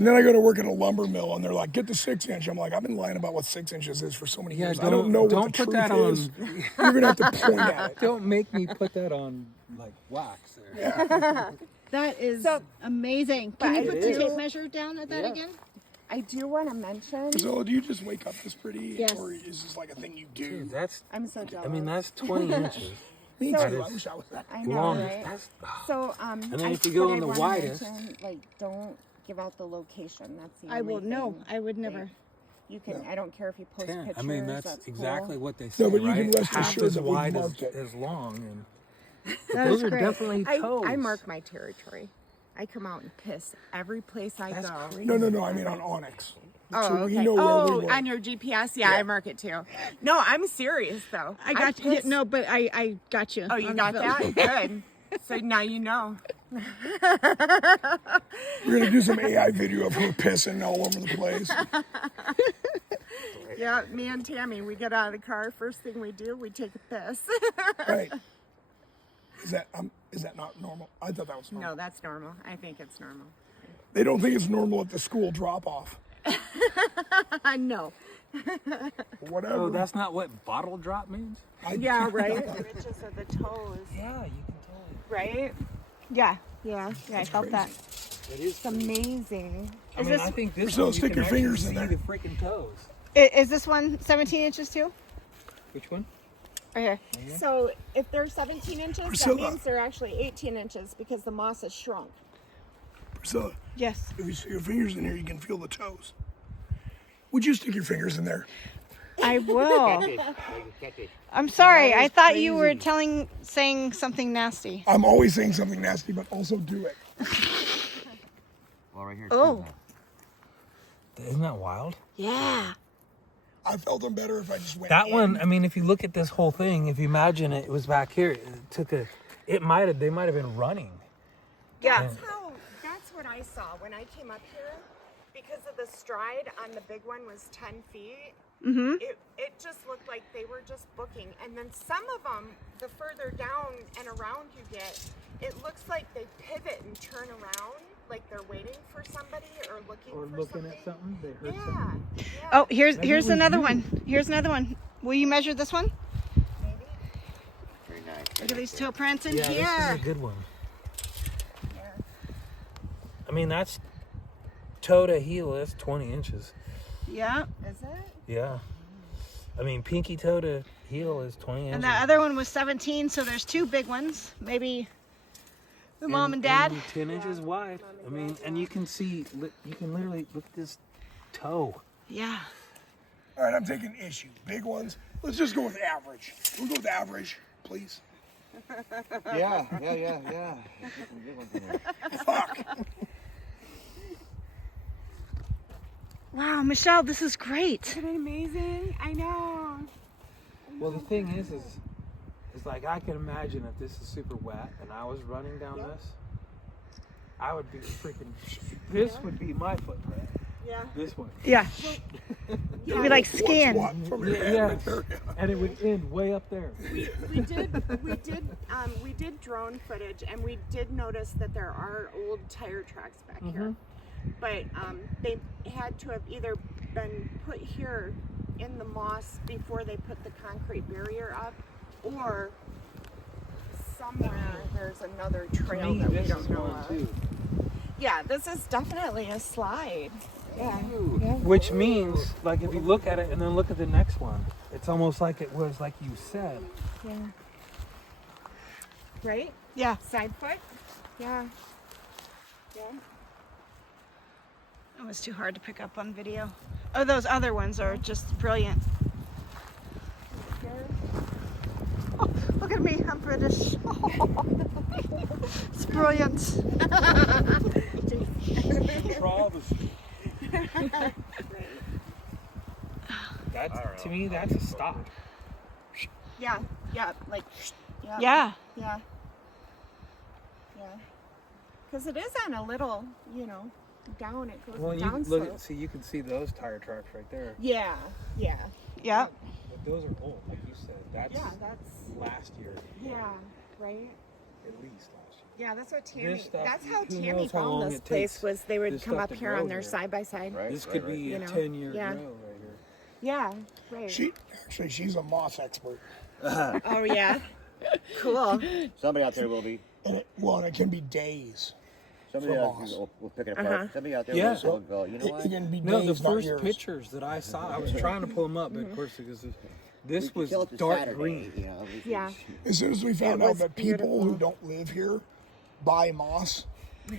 And then I go to work at a lumber mill, and they're like, "Get the 6-inch." I'm like, "I've been lying about what 6 inches is for so many years. I don't know what the truth is. You're gonna have to point at it. Don't make me put that on like wax. Yeah. That is amazing. Can you put the tape measure down at that again? I do want to mention. So, do you just wake up this pretty, Yes. or is this like a thing you do? Dude, that's. I'm so jealous. I mean, that's 20 inches. Me So- too. I wish I was that. I know, Long. right? That's, So, And then if you go what in I the wanna widest- mention, like, don't give out the location. That's the I only will. No, thing. I would never. You can. I don't care if you post 10. pictures. I mean, that's exactly cool. what they say. No, but you right? can rest Half assured as that we've wide marked it. as long, and That those is are great. definitely toes. I mark my territory. I come out and piss every place I That's go. crazy. No. I mean on Onyx. Oh, So we okay. know where Oh, we were. on your GPS, yeah, I mark it too. No, I'm serious though. I got you. pissed- No, but I got you. Oh, you on got the that? film. Good. So now you know. We're gonna do some AI video of her pissing all over the place. Yeah, me and Tammy, we get out of the car. First thing we do, we take a piss. Right. Is that not normal? I thought that was normal. No, that's normal. I think it's normal. They don't think it's normal at the school drop off. No. Whatever. Oh, that's not what bottle drop means? Yeah, right. The ridges of the toes. Yeah, you can totally. Right? Yeah. Yeah. Yeah, I felt that. It is. It's amazing. I mean, I think this Priscilla, one you stick can your fingers actually in see there. the freaking toes. Is this one 17 inches too? Which one? Right here. So if they're 17 inches, Priscilla. that means they're actually 18 inches because the moss has shrunk. So Yes. if you stick your fingers in here, you can feel the toes. Would you stick your fingers in there? I will. I'm sorry. I thought you were saying something nasty. I'm always saying something nasty, but also do it. Well, right here. Oh. Isn't that wild? Yeah. I felt them better if I just went That in. one, I mean, if you look at this whole thing, if you imagine it was back here, they might have been running. Yeah. That's what I saw when I came up here. Because of the stride on the big one was 10 feet. Mm-hmm. It just looked like they were just booking. And then some of them, the further down and around you get, it looks like they pivot and turn around, like they're waiting for somebody or looking Or for looking something. at something, they heard Yeah. something. Yeah. Oh, Maybe it here's was another you. one. Here's another one. Will you measure this one? Maybe. Very nice. Look at these toe prints in Yeah, here. this is a good one. Yeah. I mean, that's toe to heel, that's 20 inches. Yeah. Is it? Yeah. I mean, pinky toe to heel is 20 inches. And that other one was 17, so there's two big ones. Maybe the mom and dad. 10 inches wide. I mean, and you can see, you can literally look at this toe. Yeah. All right, I'm taking issue. Big ones. Let's just go with average. We'll go with average, please. Yeah. Some good ones in there. Fuck. Wow, Michelle, this is great. Isn't it amazing? I know. Well, the thing is like I can imagine if this is super wet and I was running down this, I would be freaking. This would be my footprint. Yeah. This one. Yeah. It'd be like skin. What from your head Yeah. right there? Yeah. And it would end way up there. We did drone footage, and we did notice that there are old tire tracks back here. But they had to have either been put here in the moss before they put the concrete barrier up, or somewhere there's another trail that we this don't is know one of. too. Yeah, this is definitely a slide. Yeah. Which means, like, if you look at it and then look at the next one, it's almost like it was like you said. Yeah. Right? Yeah. Side foot? Yeah. Yeah. It was too hard to pick up on video. Oh, those other ones are just brilliant. Oh, look at me, I'm British. It's brilliant. That's, to me, that's a stop. Yeah. Yeah. Like, yeah. Yeah. Yeah. Yeah. Because it is on a little, down. It goes Well, you down look slope. at, see, you can see those tire tracks right there. Yeah. Yeah. Yeah. But those are old, like you said. That's Yeah. That's. last year. Yeah. Right. at least last year. Yeah, that's what Tammy. This stuff, That's how who Tammy knows how long found this it place. takes Was they would this come stuff up to here grow on their here. side by side. Right. This could be You a know, 10-year yeah. grow right here. Yeah, right. She's a moss expert. Oh yeah, cool. Somebody out there will be. And it can be days. Somebody For else moss. will pick it apart. Somebody out there Yeah. will go, you know It what? can be No, days, the not first years. pictures that I saw, I was trying to pull them up, but of course, because this We was kill it to dark Saturday, green. You know, Yeah. As soon as we found It out was that people who beautiful. don't live here buy moss,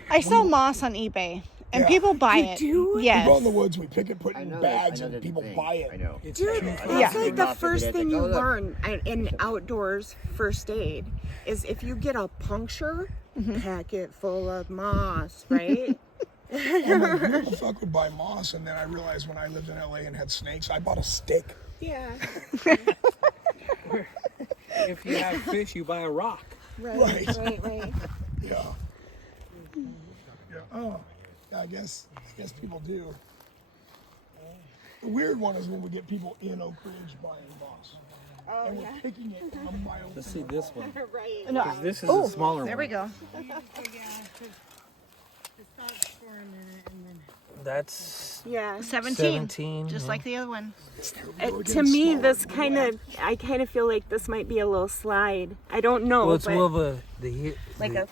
I sell moss on eBay, and Yeah. people buy You it. do? we Yes. go in the woods, we pick it, put it I in know bags, that, I know and that's people the thing. buy it. I know. It's Dude, cheap. that's Yeah. like the first thing you Oh, look. learn in outdoors first aid is if you get a puncture, pack it full of moss, right? I'm like, who the fuck would buy moss? And then I realized when I lived in LA and had snakes, I bought a stick. Yeah. If you have fish, you buy a rock. Right. Right. Yeah. Yeah. Oh, yeah. I guess people do. The weird one is when we get people in Oak Ridge buying moss, Oh and we're yeah. picking it a mile. Let's see this one. Right. No. 'Cause this is Oh, a smaller there one. we go. That's Yeah. 17. Just yeah. like the other one. To me, this I kind of feel like this might be a little slide. I don't know, Well, it's but more of a like a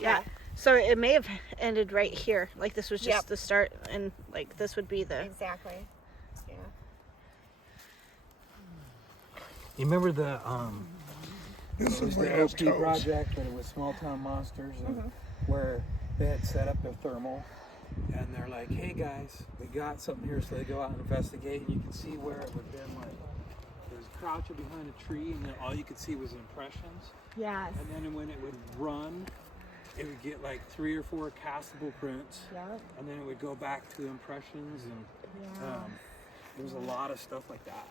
Yeah. So it may have ended right here. Like this was just Yep. the start, and like this would be the. exactly. Yeah. You remember the This it was is like the those LP toes. project, but it was Small Town Monsters, and where they had set up their thermal, and they're like, "Hey guys, we got something here." So they go out and investigate, and you can see where it would have been like it was crouching behind a tree, and then all you could see was impressions. Yes. And then when it would run, it would get like 3 or 4 castable prints, Yep. and then it would go back to impressions, and Yeah. there was a lot of stuff like that.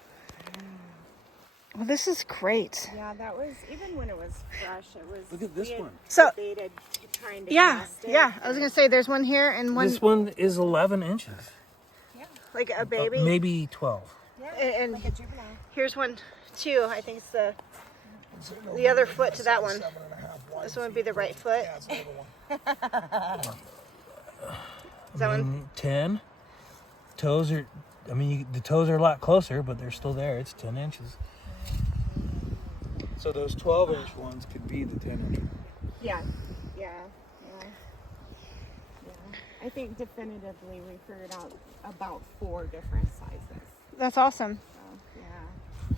Well, this is great. Yeah, that was even when it was fresh. It was. Look at this we had one. So- debated trying to Yeah, cast it. yeah. I was gonna say there's one here and one This one is 11 inches, like a baby, maybe 12. and Like a juvenile. here's one too. I think it's the It's in the other foot to that one. 7.5 wide This one would be feet. the right foot. Yeah, it's the other one. Is that one? 10. Toes are, the toes are a lot closer, but they're still there. It's 10 inches. So those 12-inch ones could be the 10-inch ones. Yeah. I think definitively we figured out about 4 different sizes. That's awesome. So, yeah.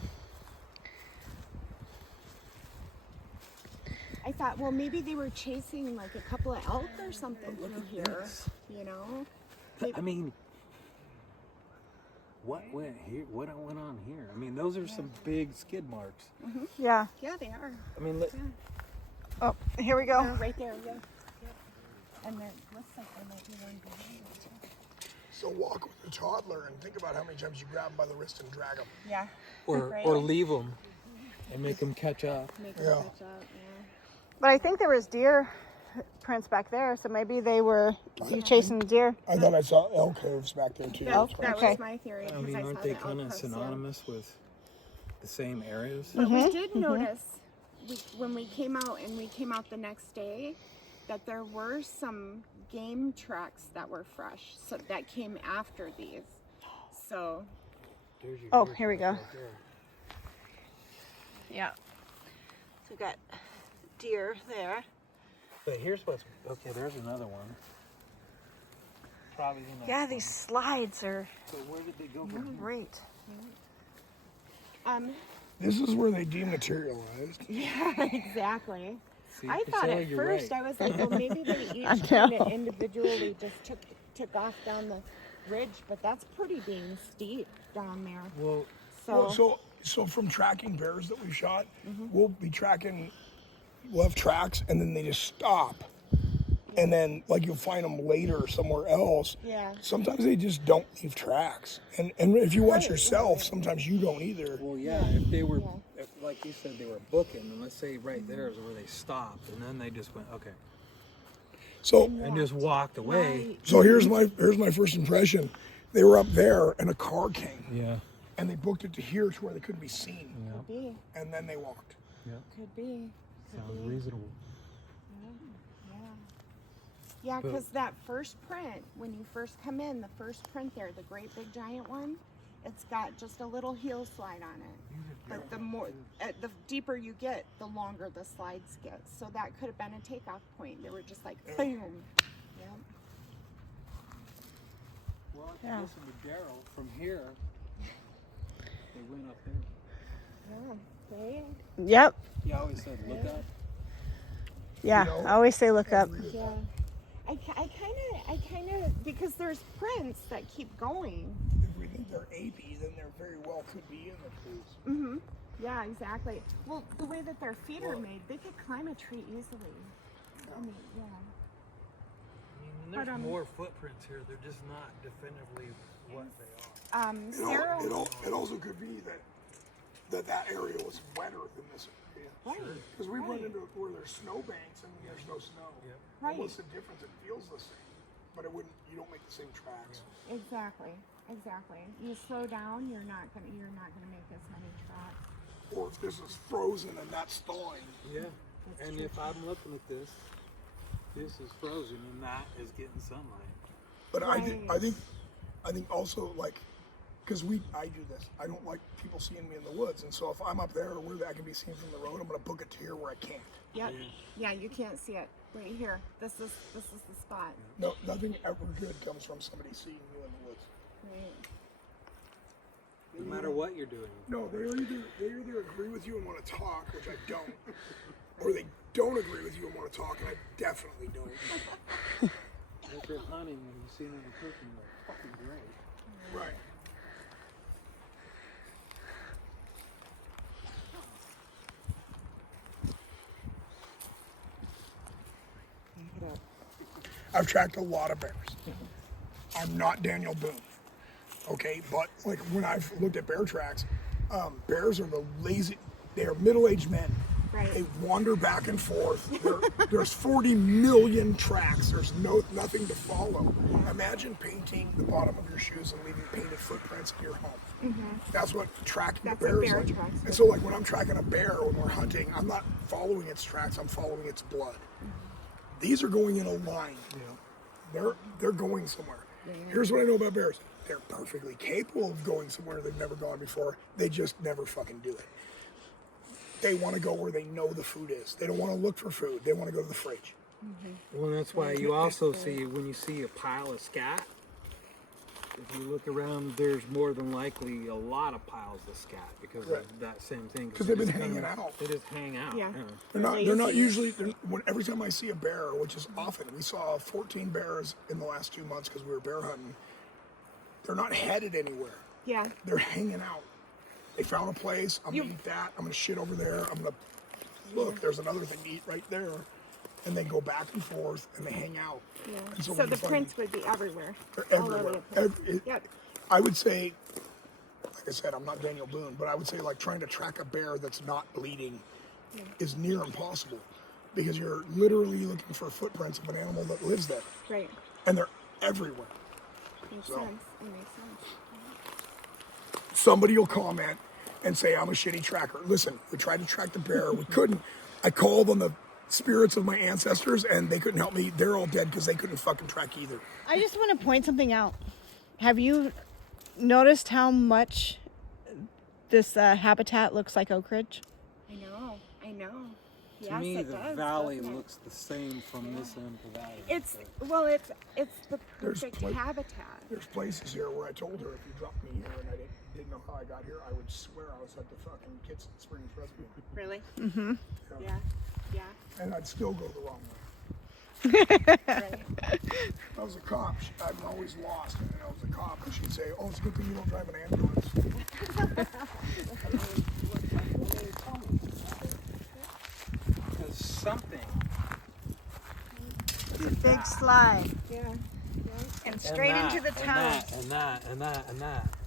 I thought, well, maybe they were chasing like a couple of elk or something through here, you know? I mean, what went here? What went on here? I mean, those are some big skid marks. Yeah. Yeah, they are. I mean, look, Oh, here we go. They're right there, yeah. And then looks like there might be one behind it too. So walk with a toddler and think about how many times you grab them by the wrist and drag them. Yeah. or leave them and make them catch up. Make them Yeah. catch up, yeah. But I think there was deer prints back there, so maybe they were you chasing the deer. I thought I saw elk hooves back there too. Elk? That's why. That Okay. was my theory. I 'cause mean, I aren't saw they the kind elk of hoofs, yeah. synonymous with the same areas? But we did notice when we came out and we came out the next day that there were some game tracks that were fresh, so that came after these. So There's your Oh, deer here we track go. right there. Yeah. So we've got deer there. But here's what's okay. There's another one. Probably the next Yeah, one. these slides are So where did they go from here? great. This is where they dematerialized. yeah, exactly. See, I thought Priscilla, at you're first right. I was like, well, maybe they each I kind know. of individually just took off down the ridge, but that's pretty dang steep down there. Well, So from tracking bears that we've shot, we'll be tracking. We'll have tracks, and then they just stop, and then like you'll find them later somewhere else. Yeah. Sometimes they just don't leave tracks, and if you watch yourself, sometimes you don't either. well, yeah. If they were, if, like you said, they were booking, and let's say right there is where they stopped, and then they just went okay, So and just walked away. so here's my first impression. They were up there, and a car came, Yeah. and they booked it to here to where they couldn't be seen, Could be. and then they walked. Could be. Sounds reasonable. Yeah, because that first print, when you first come in, the first print there, the great big giant one, it's got just a little heel slide on it. But the deeper you get, the longer the slides get. So that could have been a takeoff point. They were just like, boom. Yep. Well, if you listen to Daryl from here, they went up there. Yeah, right? Yep. He always said, look up. Yeah. I always say look up. Yeah. I kind of, because there's prints that keep going. If we think they're apey, then there very well could be in the trees. Mm-hmm. Yeah, exactly. Well, the way that their feet are made, they could climb a tree easily. I mean, yeah. There's more footprints here. They're just not definitively what they are. Sarah. It also could be that area was wetter than this area. Right. Because we run into where there's snowbanks and there's no snow. Yep. Right. What's the difference? It feels the same, but you don't make the same tracks. Exactly. You slow down, you're not gonna make as many tracks. Or if this is frozen and that's thawing. Yeah. And if I'm looking at this is frozen and that is getting sunlight. But I think also like, because I do this. I don't like people seeing me in the woods, and so if I'm up there where I can be seen from the road, I'm gonna book a tier where I can't. Yep. Yeah, you can't see it right here. This is the spot. No, nothing ever good comes from somebody seeing you in the woods. Right. No matter what you're doing. No, they either agree with you and want to talk, which I don't, or they don't agree with you and want to talk, and I definitely don't. If you're hunting and you see them cooking, they're fucking great. Right. I've tracked a lot of bears. I'm not Daniel Boone, okay? But like when I've looked at bear tracks, bears are they are middle-aged men. Right. They wander back and forth. There's 40 million tracks. There's nothing to follow. Imagine painting the bottom of your shoes and leaving painted footprints in your home. Mm-hmm. That's what tracking a bear is like. And so like when I'm tracking a bear when we're hunting, I'm not following its tracks, I'm following its blood. These are going in a line. They're going somewhere. Here's what I know about bears. They're perfectly capable of going somewhere they've never gone before. They just never fucking do it. They want to go where they know the food is. They don't want to look for food. They want to go to the fridge. Mm-hmm. Well, that's why you also see, when you see a pile of scat, if you look around, there's more than likely a lot of piles of scat because of that same thing. Because they've been hanging out. They just hang out. Yeah. They're not usually, every time I see a bear, which is often, we saw 14 bears in the last 2 months because we were bear hunting. They're not headed anywhere. Yeah. They're hanging out. They found a place. I'm going to eat that. I'm going to shit over there. I'm going to, look, there's another thing to eat right there. And they go back and forth and they hang out. Yeah. And So the prints would be everywhere. They're All over everywhere. the place. Yep. I would say, like I said, I'm not Daniel Boone, but I would say like trying to track a bear that's not bleeding is near impossible because you're literally looking for footprints of an animal that lives there. Right. And they're everywhere. Makes So. sense. It makes sense. Somebody will comment and say, I'm a shitty tracker. Listen, we tried to track the bear. We couldn't. I called on the spirits of my ancestors and they couldn't help me. They're all dead because they couldn't fucking track either. I just want to point something out. Have you noticed how much this habitat looks like Oak Ridge? I know. To Yes, me, it the does, valley doesn't it? looks the same from this end to that end. It's the perfect habitat. There's places here where I told her if you dropped me here and I didn't know how I got here, I would swear I was at the fucking Kids Springs Reservoir. Really? Mm-hmm. Yeah. And I'd still go the wrong way. Right. If I was a cop, I'm always lost. And I was a cop, and she'd say, "Oh, it's a good thing you don't drive an ambulance." Because something. It's a big slide. Yeah. And straight into the town. And that.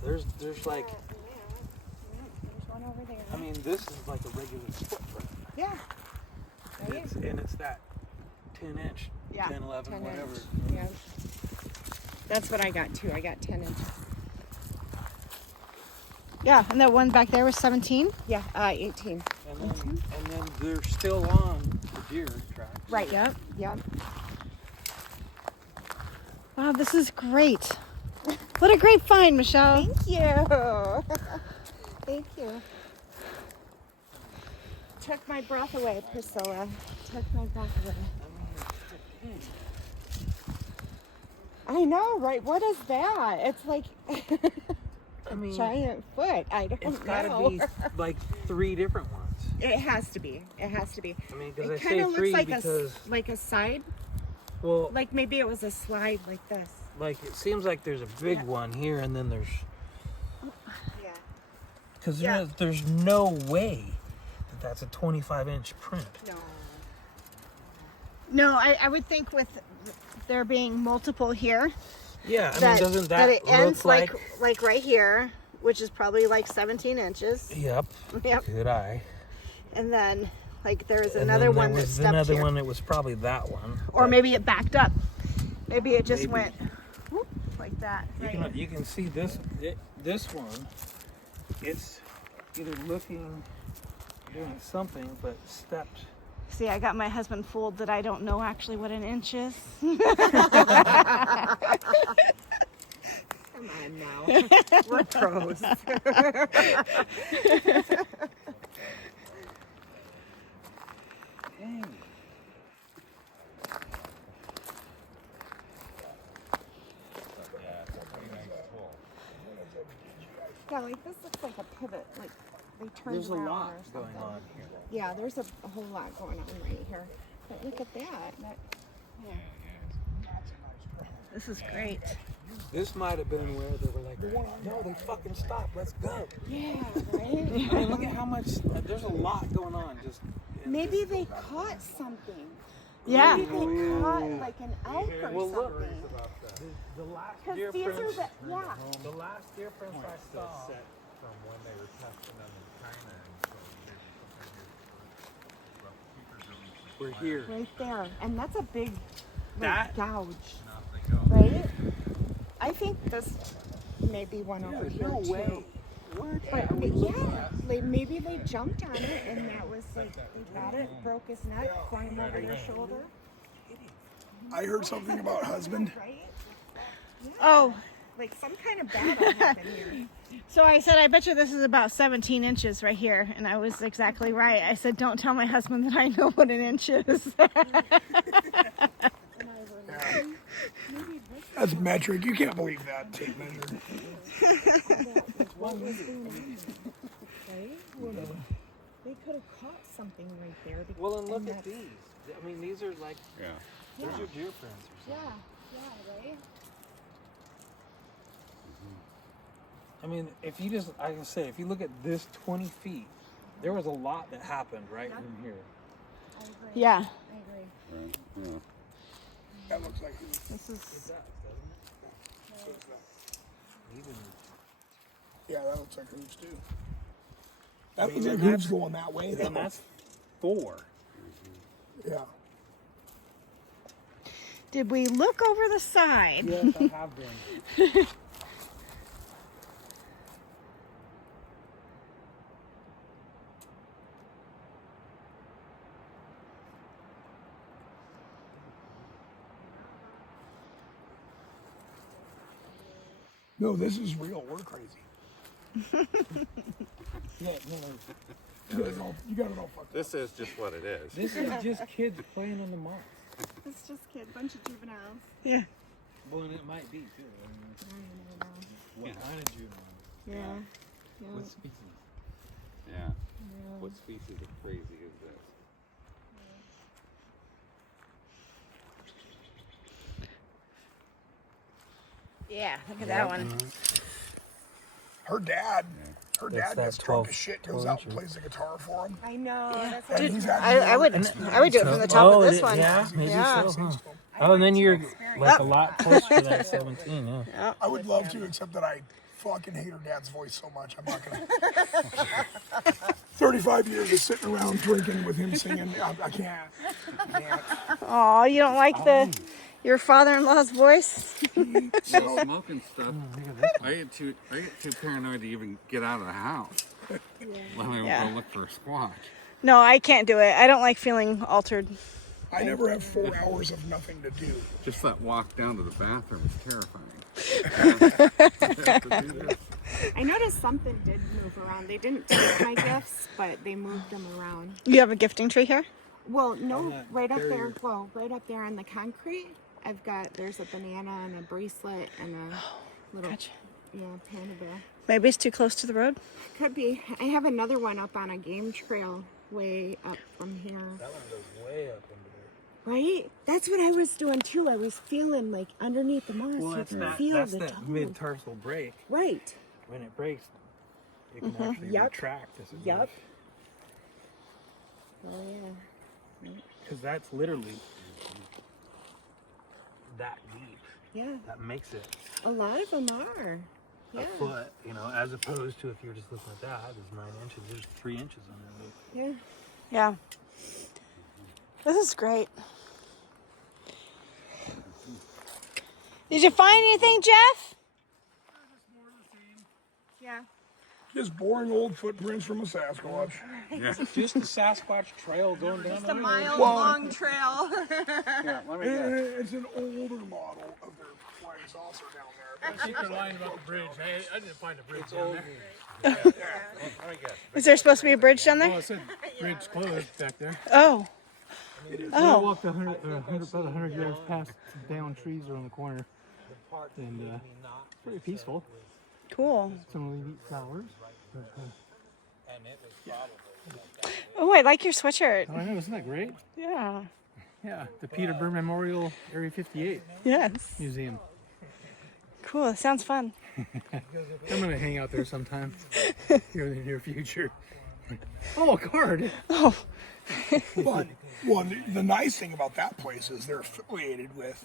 There's like, There's one over there. I mean, this is like a regular footprint. Yeah. And it's that 10-inch, Yeah. 10, 11, 10 whatever. inch. Yeah. That's what I got too. I got 10 inches. Yeah, and that one back there was 17. Yeah, 18. And then they're still on the deer tracks. Right. Yep. Yep. Wow, this is great. What a great find, Michelle. Thank you. Thank you. Took my breath away, Priscilla. Took my breath away. I know, right? What is that? It's like I mean, giant foot. I don't it's know. gotta be like 3 different ones. It has to be. It has to be. I mean, because It I kind say of 3 looks like because, like a side. well, Like maybe it was a slide like this. like it seems like there's a big one here, and then there's, Yeah. because Yeah. there's no way that that's a 25-inch print. No. No, I would think with there being multiple here, Yeah, I mean, doesn't that it look ends like? like right here, which is probably like 17 inches. Yep. Yep. Good eye. And then like there's And another then there one that was stepped another here. one that was probably that one. Or but maybe it backed up. Maybe it just Maybe. went whoop, like that. you can see this this one. It's either looking, doing something, but stepped. See, I got my husband fooled that I don't know actually what an inch is. Come on now. We're pros. Dang. Yeah, like this looks like a pivot. Like they turned There's a around lot or something. going on here. Yeah, there's a whole lot going on right here. But look at that. This is great. This might have been where they were like, no, they fucking stopped. Let's go. Yeah, right? I mean, look at how much. There's a lot going on. Just Maybe they caught something. Yeah. Maybe they caught like an elk or well, look. something. The last Because deer these are prints. the, yeah. The last deer prints I saw. From when they were testing them in China, and so they We're here. Right there. And that's a big That- gouge. they go. Right? I think this may be one over There's here no too. way. What But are we looking yeah, at? like maybe they jumped on it and that was like they got it, broke his neck, flung him over their shoulder. I heard something about husband. Right? Oh, Like some kind of battle happened here. so I said, I bet you this is about 17 inches right here. And I was exactly right. I said, don't tell my husband that I know what an inch is. That's metric. You can't believe that tape measure. Right? They could have caught something right there. Well, and look at that's- these. I mean, these are like, Yeah. those are deer prints or Yeah, something. yeah, right? I mean, if you just, I can say, if you look at this 20 feet, there was a lot that happened right in here. I agree. Yeah. I agree. Right. Yeah. That looks like This is. It does, doesn't it? Even, yeah, that looks like hooves too. That looks like hooves going that way. and Though. that's 4. Yeah. Did we look over the side? Yes, I have been. No, this is real. We're crazy. Yeah, no, You got it all fucked up. This is just what it is. this is just kids playing in the moss. It's just kids, bunch of juveniles. Yeah. Well, and it might be too. I mean, what kind of juvenile? Yeah. What species? Yeah. What species of crazy is this? Yeah, look at that one. Her dad That's gets that drunk 12 as shit, goes out and inches. plays the guitar for him. I know. That's And what he's I would do it from the top of this one. Yeah, maybe Yeah. so. Huh? Oh, and then you're like a lot closer to that 17. Yeah. I would love to, except that I fucking hate her dad's voice so much. I'm not gonna. 35 years of sitting around drinking with him singing. I can't. Oh, you don't like your father-in-law's voice? Well, smoking stuff. I get too paranoid to even get out of the house. Let me Yeah. go look for a squatch. No, I can't do it. I don't like feeling altered. I never have 4 hours of nothing to do. Just that walk down to the bathroom is terrifying. I noticed something did move around. They didn't take my gifts, but they moved them around. You have a gifting tree here? Well, no, that right up there. barrier. Well, right up there on the concrete. There's a banana and a bracelet and a little, Gotcha. panda bear. Maybe it's too close to the road. Could be. I have another one up on a game trail way up from here. That one goes way up into there. Right? That's what I was doing too. I was feeling like underneath the moss, Well, you that's can that, feel that's the that toes. mid-tarsal break. Right. When it breaks, it can actually Yep. retract as it Yep. goes. Oh yeah. Because that's literally that deep. Yeah. That makes it A lot of them are. a Yeah. foot, as opposed to if you're just looking at that, there's 9 inches, there's 3 inches underneath. Yeah. Yeah. This is great. Did you find anything, Jeff? Yeah. Just boring old footprints from a Sasquatch. Just a Sasquatch trail going down the road. mile-long trail. Yeah, let me guess. It's an older model of their flying saucer down there. I think you're lying about the bridge. I didn't find a bridge down there. Let me guess. Is there supposed to be a bridge down Oh, there? it said bridge closed back there. Oh. I Oh. walked about 100 yards past some down trees around the corner. And pretty peaceful. Cool. Some really neat flowers. Oh, I like your sweatshirt. Oh, I know, isn't that great? Yeah. Yeah, the Peter Burr Memorial Area 58 Yes. Museum. Cool. It sounds fun. I'm gonna hang out there sometime here in the near future. Oh, a card! Oh. But the nice thing about that place is they're affiliated with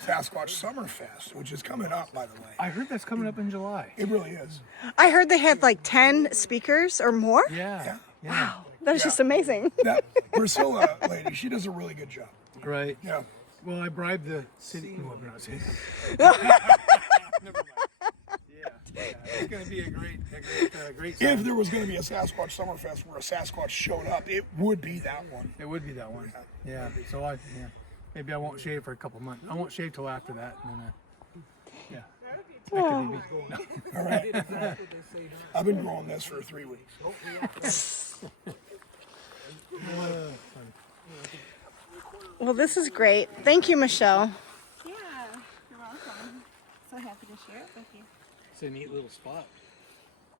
Sasquatch Summerfest, which is coming up, by the way. I heard that's coming up in July. It really is. I heard they had like 10 speakers or more. Yeah. Wow. That is just amazing. That Priscilla lady, she does a really good job. Right. Yeah. Well, I bribed the city. Well, I'm not saying. Never mind. Yeah, it's gonna be a great If time. there was going to be a Sasquatch Summerfest where a Sasquatch showed up, it would be that one. It would be that one. Yeah. So maybe I won't shave for a couple months. I won't shave till after that, and then that could be. No. All right. I've been growing this for 3 weeks. Well, this is great. Thank you, Michelle. Yeah. You're welcome. So happy to share it with you. It's a neat little spot.